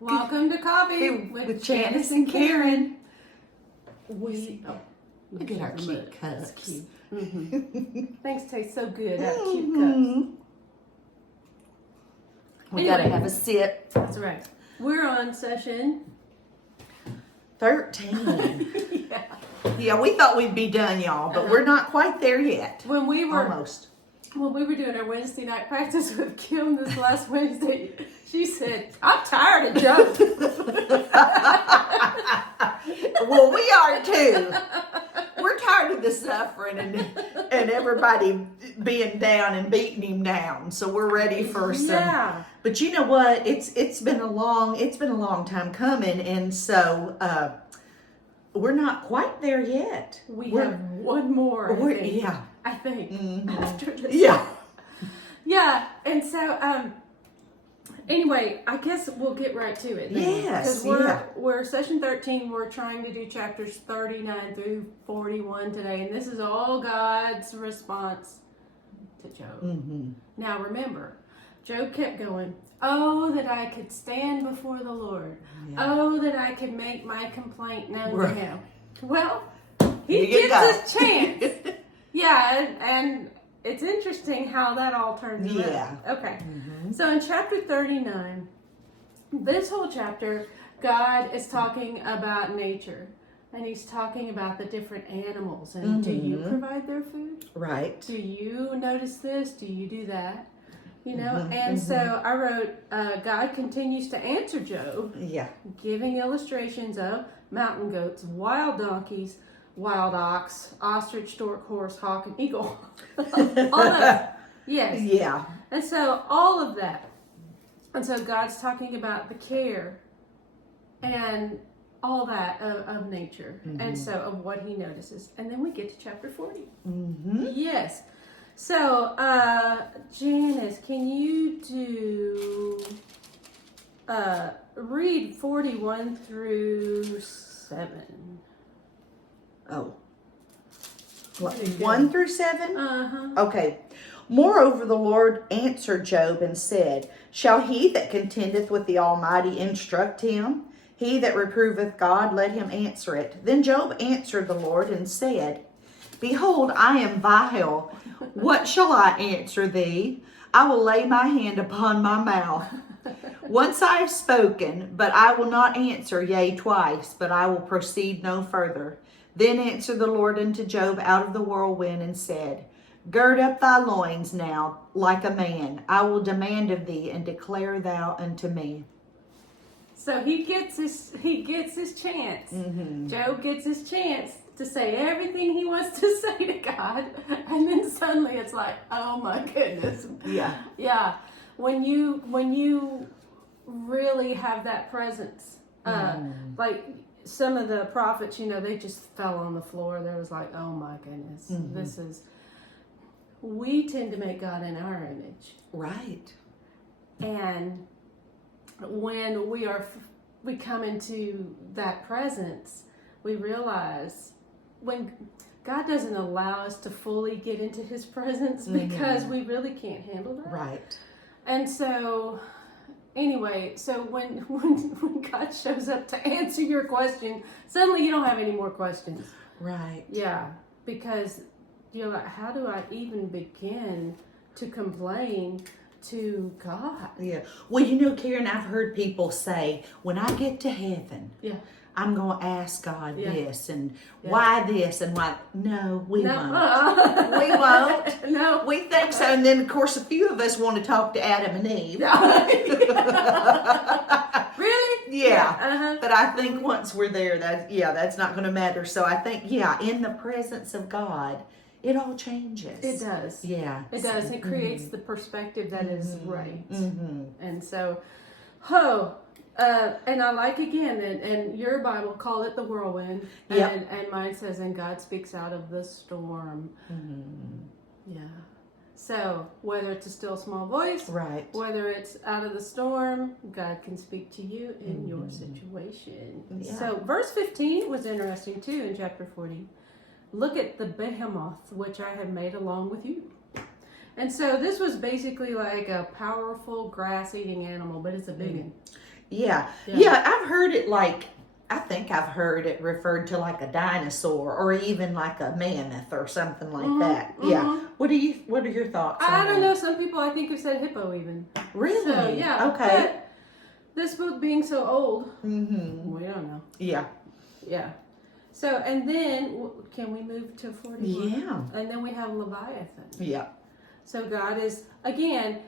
Welcome to Coffee with Janis and Karen. Look at our cute cups. Cute. Mm-hmm. Things taste so good out of cute cups. We gotta have a sip. That's right. We're on session 13. yeah. Yeah, we thought we'd be done, y'all, but we're not quite there yet. When we were doing our Wednesday night practice with Kim this last Wednesday, she said, "I'm tired of Joe." Well, we are too. We're tired of the suffering and everybody being down and beating him down. So we're ready for some. Yeah. But you know what? It's been a long time coming, and so we're not quite there yet. We're have one more. I think. Mm-hmm. After this. Yeah. Yeah, and so anyway, I guess we'll get right to it then. Yes, because we're session 13. We're trying to do chapters 39 through 41 today, and this is all God's response to Job. Mm-hmm. Now remember, Job kept going, "Oh, that I could stand before the Lord. Yeah. Oh, that I could make my complaint known Right. to him." Well, he Here you gets his chance. Yeah, and it's interesting how that all turns around. Yeah. Okay. Mm-hmm. So in chapter 39, this whole chapter, God is talking about nature. And he's talking about the different animals. And do you provide their food? Right. Do you notice this? Do you do that? You know? And so I wrote, God continues to answer Job. Yeah. Giving illustrations of mountain goats, wild donkeys, wild ox, ostrich, stork, horse, hawk, and eagle. All that. Yes. Yeah. And so all of that. And so God's talking about the care and all that of nature. And so of what he notices. And then we get to chapter 40. Mm-hmm. Yes. So, Janice, can you do read 41 through 7? Oh. 1 through 7? Uh-huh. Okay. Moreover, the Lord answered Job and said, "Shall he that contendeth with the Almighty instruct him? He that reproveth God, let him answer it." Then Job answered the Lord and said, "Behold, I am vile. What shall I answer thee? I will lay my hand upon my mouth. Once I have spoken, but I will not answer, yea, twice, but I will proceed no further." Then answered the Lord unto Job out of the whirlwind and said, "Gird up thy loins now like a man. I will demand of thee, and declare thou unto me." So he gets his chance. Mm-hmm. Job gets his chance to say everything he wants to say to God, and then suddenly it's like, oh my goodness. Yeah. Yeah. When you really have that presence, like some of the prophets, they just fell on the floor. There was like, oh my goodness, this is. We tend to make God in our image, Right. and when we come into that presence, we realize when God doesn't allow us to fully get into his presence because we really can't handle that. Right. And so anyway, so when God shows up to answer your question, suddenly you don't have any more questions. Right. Yeah, because you're like, how do I even begin to complain to God? Yeah. Well, Karen, I've heard people say, when I get to heaven, I'm going to ask God this and why this and why. No, we won't. We won't. No. We think so. And then, of course, a few of us want to talk to Adam and Eve. Really? Yeah. Uh-huh. But I think once we're there, that's not going to matter. So I think, in the presence of God, it all changes. It does. Yeah. It does. It creates the perspective that is right. Mm-hmm. And so, and I like again, and your Bible called it the whirlwind. Yep. And mine says, and God speaks out of the storm. Mm-hmm. Yeah. So whether it's a still small voice, Right. whether it's out of the storm, God can speak to you in your situation. Yeah. So verse 15 was interesting too in chapter 40. Look at the behemoth which I have made along with you. And so this was basically like a powerful grass-eating animal, but it's a big one. Yeah. I've heard it I think I've heard it referred to like a dinosaur or even like a mammoth or something like that. Yeah. What are your thoughts on I don't that? know. Some people I think have said hippo even. Really? So, yeah. Okay. But this book being so old, Mm-hmm. we don't know. Yeah. Yeah. So, and then, can we move to 41? Yeah. And then we have Leviathan. Yeah. So God is, again,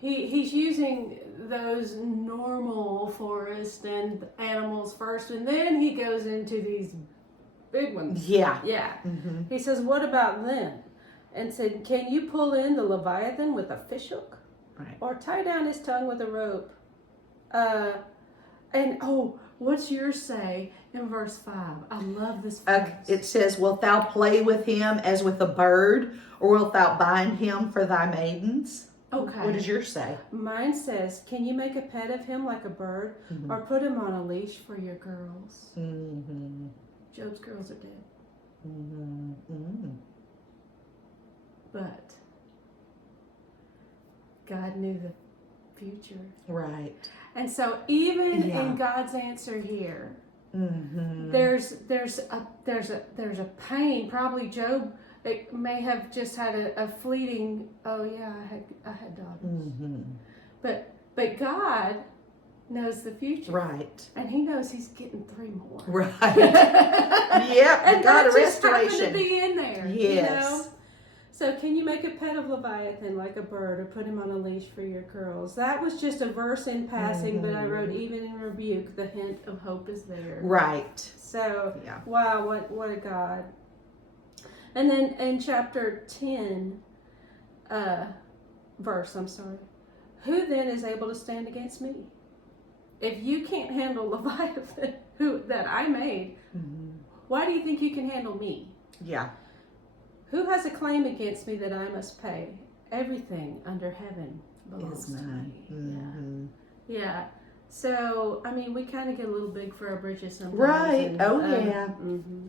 he's using those normal forest and animals first, and then he goes into these big ones. Yeah. Yeah. Mm-hmm. He says, what about them? And said, can you pull in the Leviathan with a fishhook? Right. Or tie down his tongue with a rope? What's yours say in verse 5? I love this verse. It says, wilt thou play with him as with a bird, or wilt thou bind him for thy maidens? Okay. What does yours say? Mine says, can you make a pet of him like a bird, or put him on a leash for your girls? Mm-hmm. Job's girls are dead. Mm-hmm. Mm-hmm. But God knew the future. Right. And so even in God's answer here, there's a pain. Probably Job, it may have just had a fleeting, oh yeah, I had daughters. Mm-hmm. But God knows the future. Right. And he knows he's getting 3 more. Right. Yep. And God that of just happened restoration. to be in there. Yes. You know? So can you make a pet of Leviathan like a bird, or put him on a leash for your curls? That was just a verse in passing, but I wrote, even in rebuke, the hint of hope is there. Right. So, wow, what a God. And then in chapter 10, who then is able to stand against me? If you can't handle Leviathan, that I made, why do you think you can handle me? Yeah. Who has a claim against me that I must pay? Everything under heaven belongs to me. Mm-hmm. Yeah. So, I mean, we kind of get a little big for our britches sometimes. Right. And, yeah. Mm-hmm.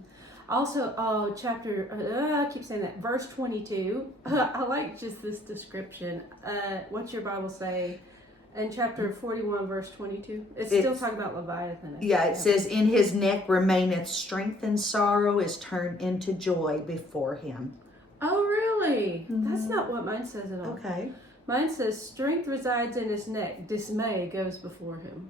Also, I keep saying that, verse 22. I like just this description. What's your Bible say? In chapter 41, verse 22. It's still talking about Leviathan. Actually. Yeah, it says, in his neck remaineth strength, and sorrow is turned into joy before him. Oh, really? That's not what mine says at all. Okay. Mine says, strength resides in his neck, dismay goes before him.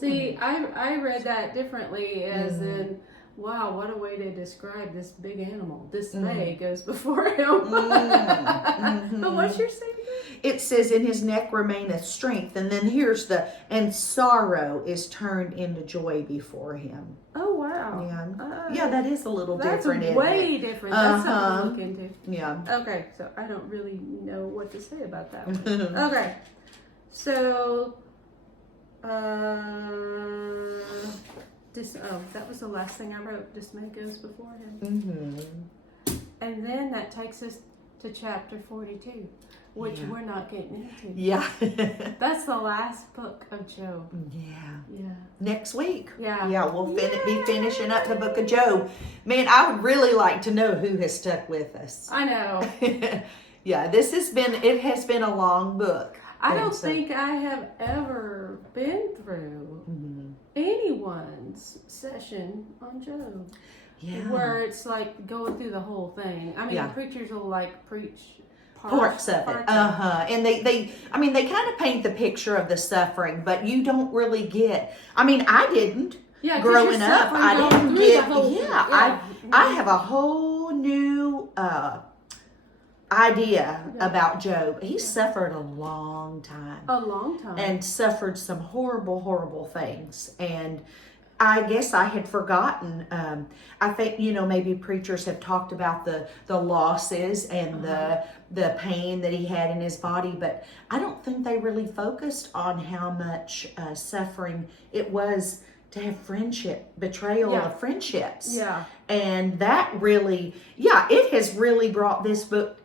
See, I read that differently as in, wow, what a way to describe this big animal. Dismay goes before him. But what's your saying? It says, in his neck remaineth strength, and then here's and sorrow is turned into joy before him. Oh, wow. Yeah, that is a little different. That's way different. That's something to look into. Yeah. Okay, so I don't really know what to say about that one. Okay, so, that was the last thing I wrote. Dismay goes before him. And then that takes us to chapter 42, which we're not getting into. Yeah. That's the last book of Job. Yeah. Yeah. Next week. Yeah. Yeah, we'll be finishing up the book of Job. Man, I would really like to know who has stuck with us. I know. Yeah, it has been a long book. I don't think I have ever been through anyone's session on Job. Yeah. Where it's like going through the whole thing. I mean, preachers will like preach parts of it. And they kind of paint the picture of the suffering, but you don't really get. I mean, I didn't. Yeah, growing up, I didn't get. I have a whole new idea about Job. He suffered a long time. A long time. And suffered some horrible, horrible things. And I guess I had forgotten. I think, maybe preachers have talked about the losses and the pain that he had in his body, but I don't think they really focused on how much suffering it was to have betrayal of friendships. Yeah. And that really, it has really brought this book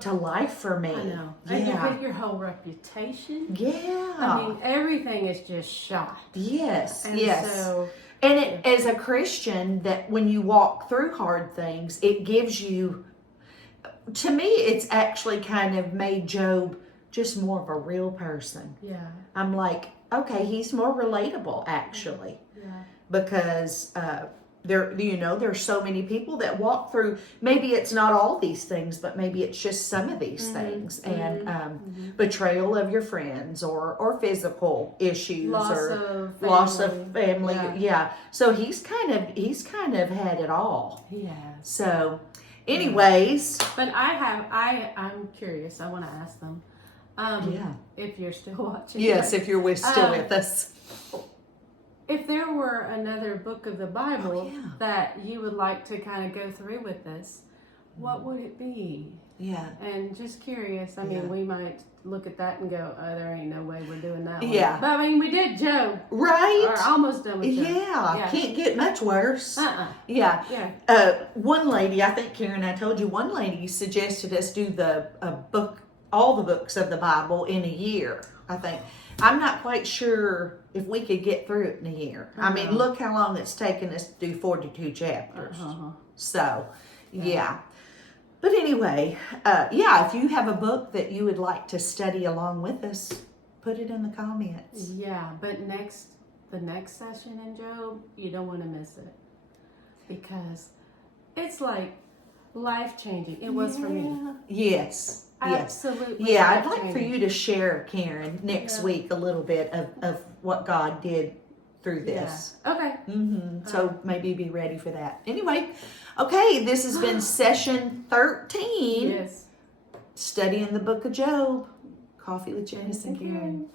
to life for me. I know. And you put your whole reputation. Yeah. I mean, everything is just shot. Yes. And yes. So, and as a Christian, that when you walk through hard things, it gives you, to me, it's actually kind of made Job just more of a real person. Yeah. I'm like, okay, he's more relatable actually. Yeah. Because there's so many people that walk through, maybe it's not all these things, but maybe it's just some of these things. And betrayal of your friends or physical issues loss of family. Yeah. So he's kind of had it all. He has. So anyways. But I'm curious. I want to ask them. If you're still watching. Yes, if you're still with us. If there were another book of the Bible that you would like to kind of go through with us, what would it be? Yeah. And just curious. I mean, we might look at that and go, oh, there ain't no way we're doing that one. Yeah. But I mean, we did Job. Right. Or almost done with Job. Yeah. Can't get much worse. Yeah. Yeah. One lady, I think Karen, I told you, one lady suggested us do all the books of the Bible in a year, I think. I'm not quite sure if we could get through it in a year. I mean, look how long it's taken us to do 42 chapters. So, yeah. But anyway, if you have a book that you would like to study along with us, put it in the comments. Yeah, but the next session in Job, you don't want to miss it. Because it's like life-changing. It was for me. Yes. Absolutely. Yeah, I'd like for you to share, Karen, next week a little bit of what God did through this. Yeah. Okay. So maybe be ready for that. Anyway, okay, this has been session 13. Yes. Studying the book of Job. Coffee with Janis and Karen.